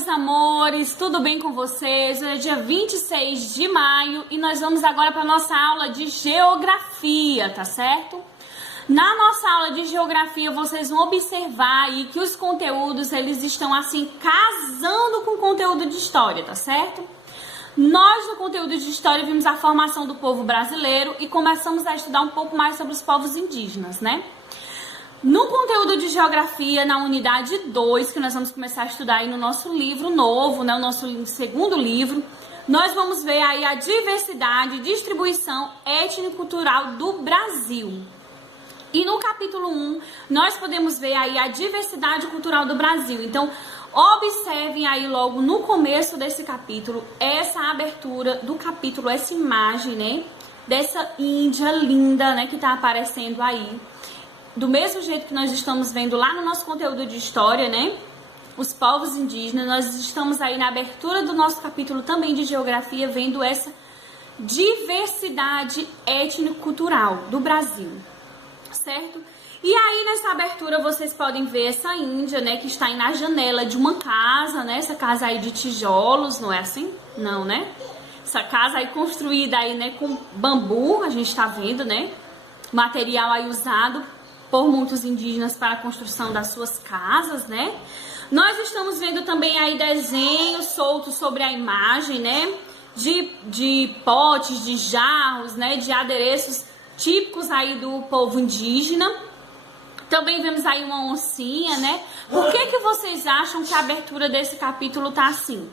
meus amores, tudo bem com vocês? Hoje é dia 26 de maio e nós vamos agora para a nossa aula de geografia, tá certo? Na nossa aula de geografia, vocês vão observar aí que os conteúdos, eles estão assim, casando com o conteúdo de história, tá certo? Nós, no conteúdo de história, vimos a formação do povo brasileiro e começamos a estudar um pouco mais sobre os povos indígenas, né? No conteúdo de geografia, na unidade 2, que nós vamos começar a estudar aí no nosso livro novo, né, o nosso segundo livro, nós vamos ver aí a diversidade e distribuição étnico-cultural do Brasil. E no capítulo 1, nós podemos ver aí a diversidade cultural do Brasil. Então, observem aí logo no começo desse capítulo, essa abertura do capítulo, essa imagem, né, dessa Índia linda, né, que tá aparecendo aí. Do mesmo jeito que nós estamos vendo lá no nosso conteúdo de história, né? Os povos indígenas, nós estamos aí na abertura do nosso capítulo também de geografia, vendo essa diversidade étnico-cultural do Brasil, certo? E aí nessa abertura vocês podem ver essa Índia, né? Que está aí na janela de uma casa, né? Essa casa aí de tijolos, não é assim? Não, né? Essa casa aí construída aí, né? Com bambu, a gente tá vendo, né? Material aí usado por muitos indígenas para a construção das suas casas, né? Nós estamos vendo também aí desenhos soltos sobre a imagem, né? De potes, de jarros, né? De adereços típicos aí do povo indígena. Também vemos aí uma oncinha, né? Por que vocês acham que a abertura desse capítulo tá assim?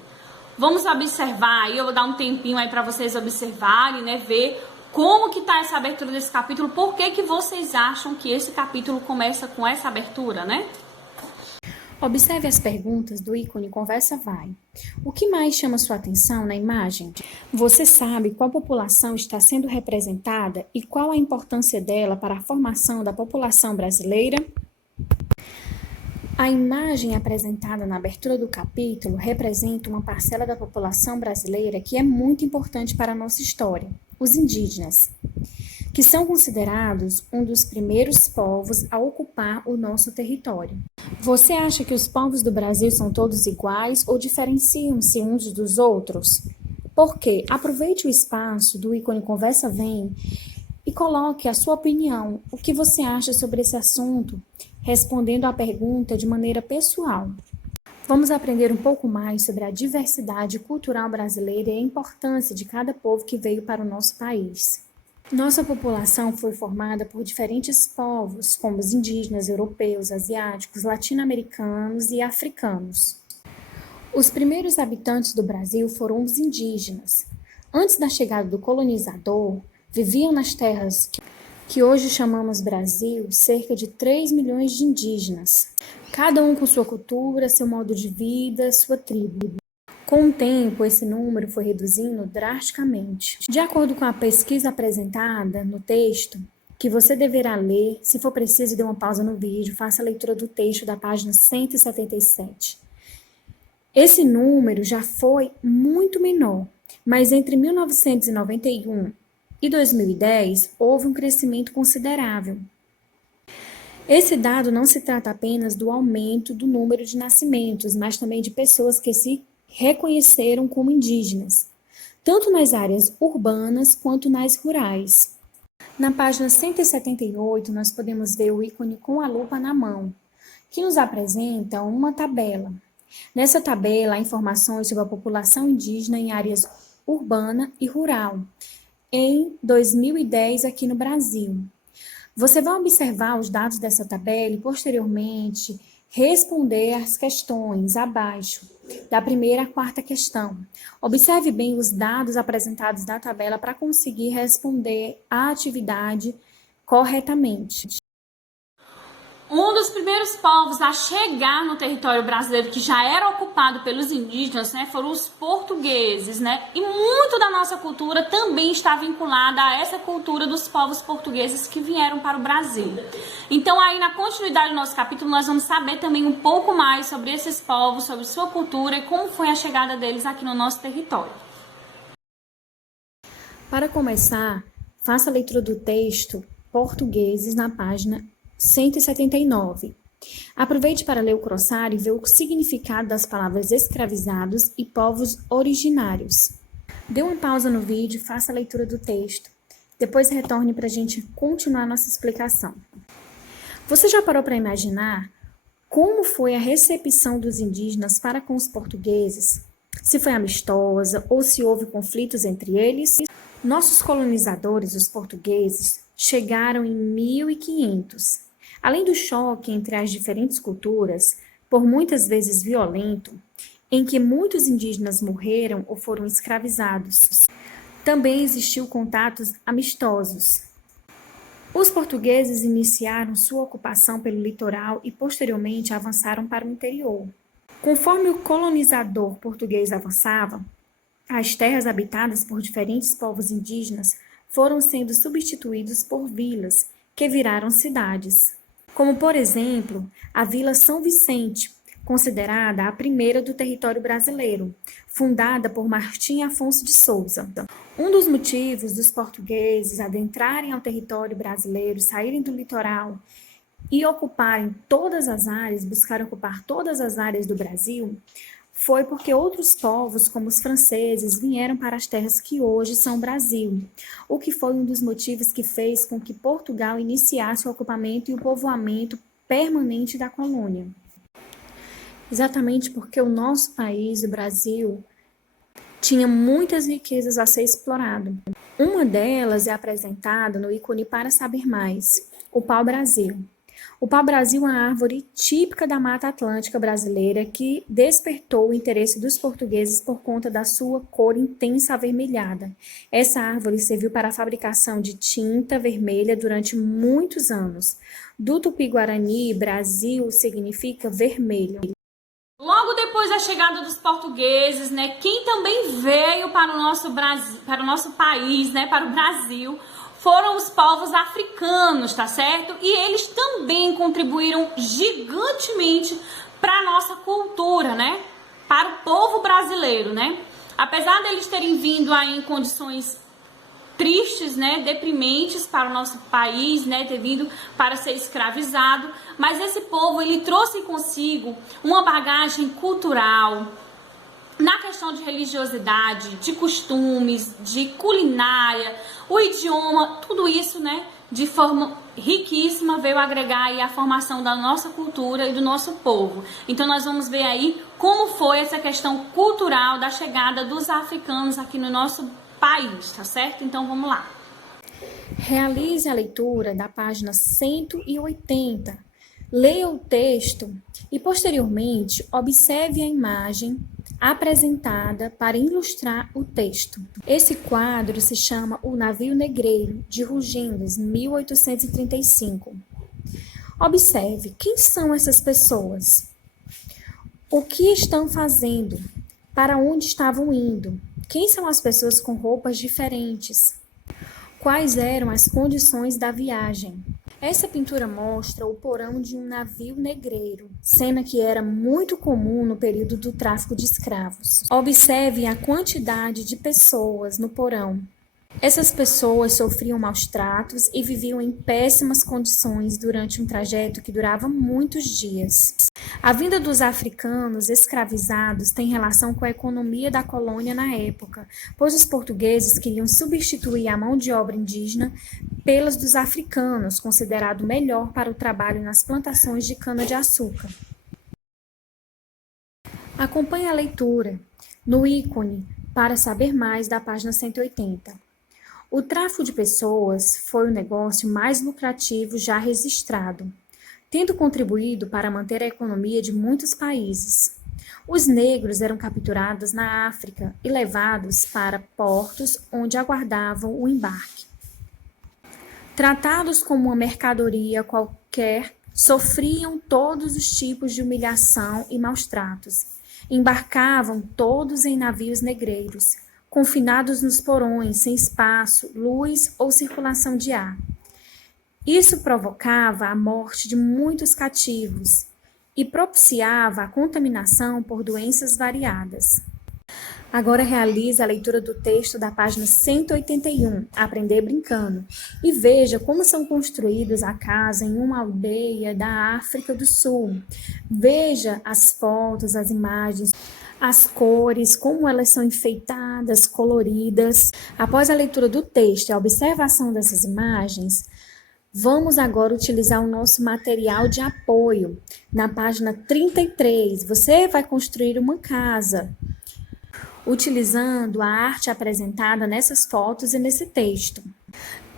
Vamos observar aí, eu vou dar um tempinho aí para vocês observarem, né? Ver como que tá essa abertura desse capítulo? Por que vocês acham que esse capítulo começa com essa abertura, né? Observe as perguntas do ícone Conversa Vai. O que mais chama sua atenção na imagem? Você sabe qual população está sendo representada e qual a importância dela para a formação da população brasileira? A imagem apresentada na abertura do capítulo representa uma parcela da população brasileira que é muito importante para a nossa história, os indígenas, que são considerados um dos primeiros povos a ocupar o nosso território. Você acha que os povos do Brasil são todos iguais ou diferenciam-se uns dos outros? Por quê? Aproveite o espaço do ícone Conversa Vem e coloque a sua opinião, o que você acha sobre esse assunto, respondendo à pergunta de maneira pessoal. Vamos aprender um pouco mais sobre a diversidade cultural brasileira e a importância de cada povo que veio para o nosso país. Nossa população foi formada por diferentes povos, como os indígenas, europeus, asiáticos, latino-americanos e africanos. Os primeiros habitantes do Brasil foram os indígenas. Antes da chegada do colonizador, viviam nas terras que hoje chamamos Brasil cerca de 3 milhões de indígenas, cada um com sua cultura, seu modo de vida, sua tribo. Com o tempo, esse número foi reduzindo drasticamente. De acordo com a pesquisa apresentada no texto, que você deverá ler, se for preciso, dê uma pausa no vídeo, faça a leitura do texto da página 177. Esse número já foi muito menor, mas entre 1991 e 2010 houve um crescimento considerável. Esse dado não se trata apenas do aumento do número de nascimentos, mas também de pessoas que se reconheceram como indígenas, tanto nas áreas urbanas quanto nas rurais. Na página 178, nós podemos ver o ícone com a lupa na mão, que nos apresenta uma tabela. Nessa tabela, há informações sobre a população indígena em áreas urbana e rural, em 2010 aqui no Brasil. Você vai observar os dados dessa tabela e, posteriormente, responder às questões abaixo, da primeira à quarta questão. Observe bem os dados apresentados na tabela para conseguir responder à atividade corretamente. Um dos primeiros povos a chegar no território brasileiro, que já era ocupado pelos indígenas, né, foram os portugueses, né? E muito da nossa cultura também está vinculada a essa cultura dos povos portugueses que vieram para o Brasil. Então, aí na continuidade do nosso capítulo, nós vamos saber também um pouco mais sobre esses povos, sobre sua cultura e como foi a chegada deles aqui no nosso território. Para começar, faça a leitura do texto Portugueses na página 179. Aproveite para ler o glossário e ver o significado das palavras escravizados e povos originários. Dê uma pausa no vídeo e faça a leitura do texto. Depois retorne para a gente continuar nossa explicação. Você já parou para imaginar como foi a recepção dos indígenas para com os portugueses? Se foi amistosa ou se houve conflitos entre eles? Nossos colonizadores, os portugueses, chegaram em 1500. Além do choque entre as diferentes culturas, por muitas vezes violento, em que muitos indígenas morreram ou foram escravizados, também existiu contatos amistosos. Os portugueses iniciaram sua ocupação pelo litoral e posteriormente avançaram para o interior. Conforme o colonizador português avançava, as terras habitadas por diferentes povos indígenas foram sendo substituídos por vilas, que viraram cidades. Como, por exemplo, a Vila São Vicente, considerada a primeira do território brasileiro, fundada por Martim Afonso de Souza. Um dos motivos dos portugueses adentrarem ao território brasileiro, saírem do litoral e ocuparem todas as áreas, buscaram ocupar todas as áreas do Brasil, foi porque outros povos, como os franceses, vieram para as terras que hoje são Brasil, o que foi um dos motivos que fez com que Portugal iniciasse o ocupamento e o povoamento permanente da colônia. Exatamente porque o nosso país, o Brasil, tinha muitas riquezas a ser explorado. Uma delas é apresentada no ícone Para Saber Mais, o pau-brasil. O pau-brasil é uma árvore típica da Mata Atlântica brasileira que despertou o interesse dos portugueses por conta da sua cor intensa avermelhada. Essa árvore serviu para a fabricação de tinta vermelha durante muitos anos. Do Tupi-Guarani, Brasil significa vermelho. Logo depois da chegada dos portugueses, né, quem também veio para o nosso Brasil, para o nosso país, né, para o Brasil, foram os povos africanos, tá certo? E eles também contribuíram gigantemente para a nossa cultura, né? Para o povo brasileiro, né? Apesar deles terem vindo aí em condições tristes, né, deprimentes para o nosso país, né, ter vindo para ser escravizado, mas esse povo, ele trouxe consigo uma bagagem cultural, na questão de religiosidade, de costumes, de culinária, o idioma, tudo isso, né, de forma riquíssima veio agregar aí a formação da nossa cultura e do nosso povo. Então nós vamos ver aí como foi essa questão cultural da chegada dos africanos aqui no nosso país, tá certo? Então vamos lá. Realize a leitura da página 180. Leia o texto e, posteriormente, observe a imagem apresentada para ilustrar o texto. Esse quadro se chama O Navio Negreiro, de Rugendas, 1835. Observe quem são essas pessoas, o que estão fazendo, para onde estavam indo, quem são as pessoas com roupas diferentes, quais eram as condições da viagem. Essa pintura mostra o porão de um navio negreiro, cena que era muito comum no período do tráfico de escravos. Observe a quantidade de pessoas no porão. Essas pessoas sofriam maus tratos e viviam em péssimas condições durante um trajeto que durava muitos dias. A vinda dos africanos escravizados tem relação com a economia da colônia na época, pois os portugueses queriam substituir a mão de obra indígena pelas dos africanos, considerado melhor para o trabalho nas plantações de cana-de-açúcar. Acompanhe a leitura no ícone Para Saber Mais da página 180. O tráfico de pessoas foi o negócio mais lucrativo já registrado, tendo contribuído para manter a economia de muitos países. Os negros eram capturados na África e levados para portos onde aguardavam o embarque. Tratados como uma mercadoria qualquer, sofriam todos os tipos de humilhação e maus tratos. Embarcavam todos em navios negreiros, confinados nos porões, sem espaço, luz ou circulação de ar. Isso provocava a morte de muitos cativos e propiciava a contaminação por doenças variadas. Agora realize a leitura do texto da página 181, Aprender Brincando, e veja como são construídos a casa em uma aldeia da África do Sul. Veja as fotos, as imagens, as cores, como elas são enfeitadas, coloridas. Após a leitura do texto e a observação dessas imagens, vamos agora utilizar o nosso material de apoio. Na página 33, você vai construir uma casa, utilizando a arte apresentada nessas fotos e nesse texto.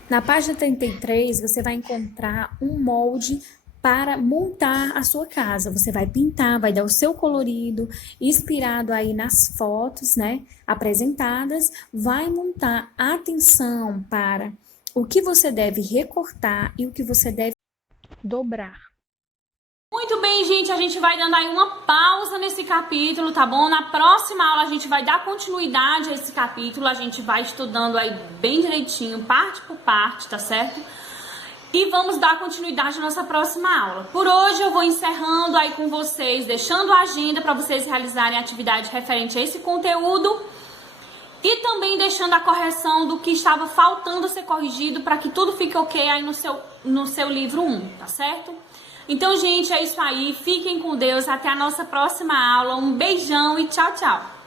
Na página 33, você vai encontrar um molde para montar a sua casa. Você vai pintar, vai dar o seu colorido, inspirado aí nas fotos, né, apresentadas, vai montar. Atenção para o que você deve recortar e o que você deve dobrar. Muito bem, gente, a gente vai dando aí uma pausa nesse capítulo, tá bom? Na próxima aula a gente vai dar continuidade a esse capítulo, a gente vai estudando aí bem direitinho, parte por parte, tá certo? E vamos dar continuidade à nossa próxima aula. Por hoje eu vou encerrando aí com vocês, deixando a agenda para vocês realizarem atividade referente a esse conteúdo e também deixando a correção do que estava faltando ser corrigido para que tudo fique ok aí no seu livro 1, tá certo? Então, gente, é isso aí. Fiquem com Deus. Até a nossa próxima aula. Um beijão e tchau, tchau.